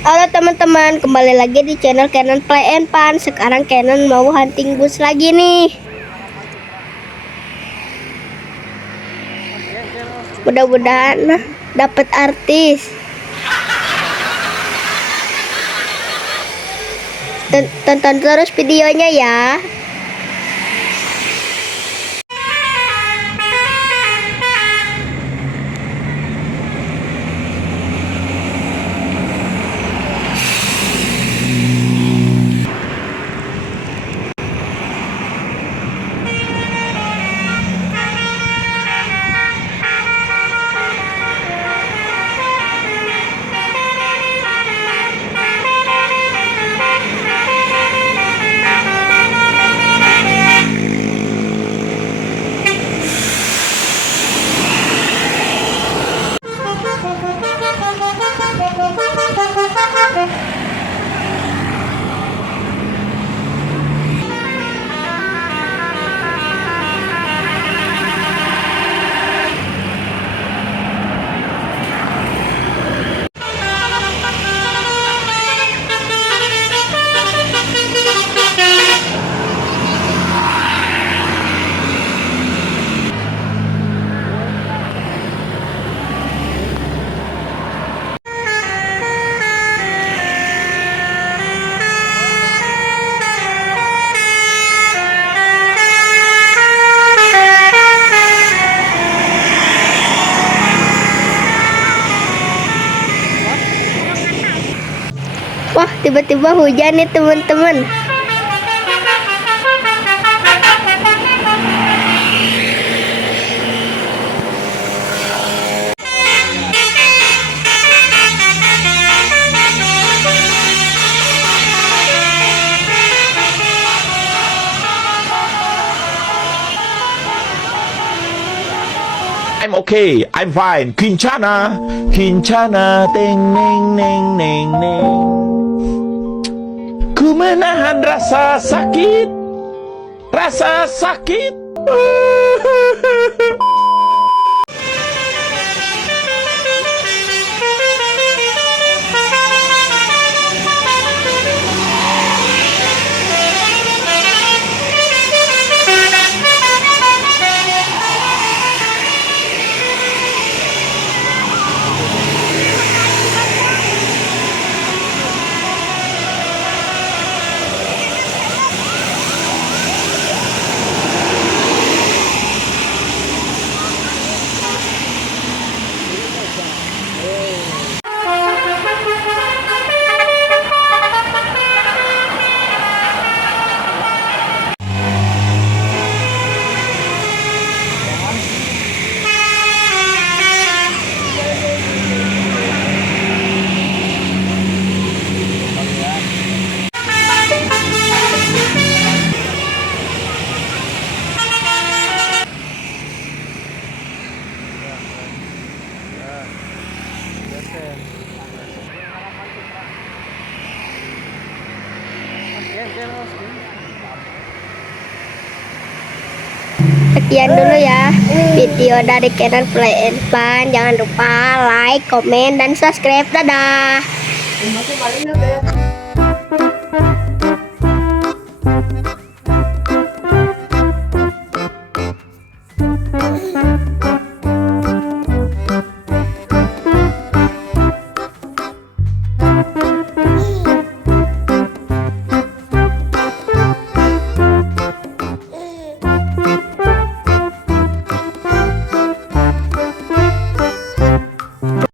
Halo teman-teman, kembali lagi di channel Canon Play and Fun. Sekarang Canon mau hunting bus lagi nih. Mudah-mudahan dapat artis. Tonton terus videonya ya. Wah, tiba-tiba hujan nih teman-teman. I'm okay, I'm fine. Kincana, Kincana, ting, ning, ning, ning, ning. Ku menahan rasa sakit, rasa sakit. Sekian dulu ya video dari Canon Play and Fun. Jangan lupa like, komen, dan subscribe. Dadah.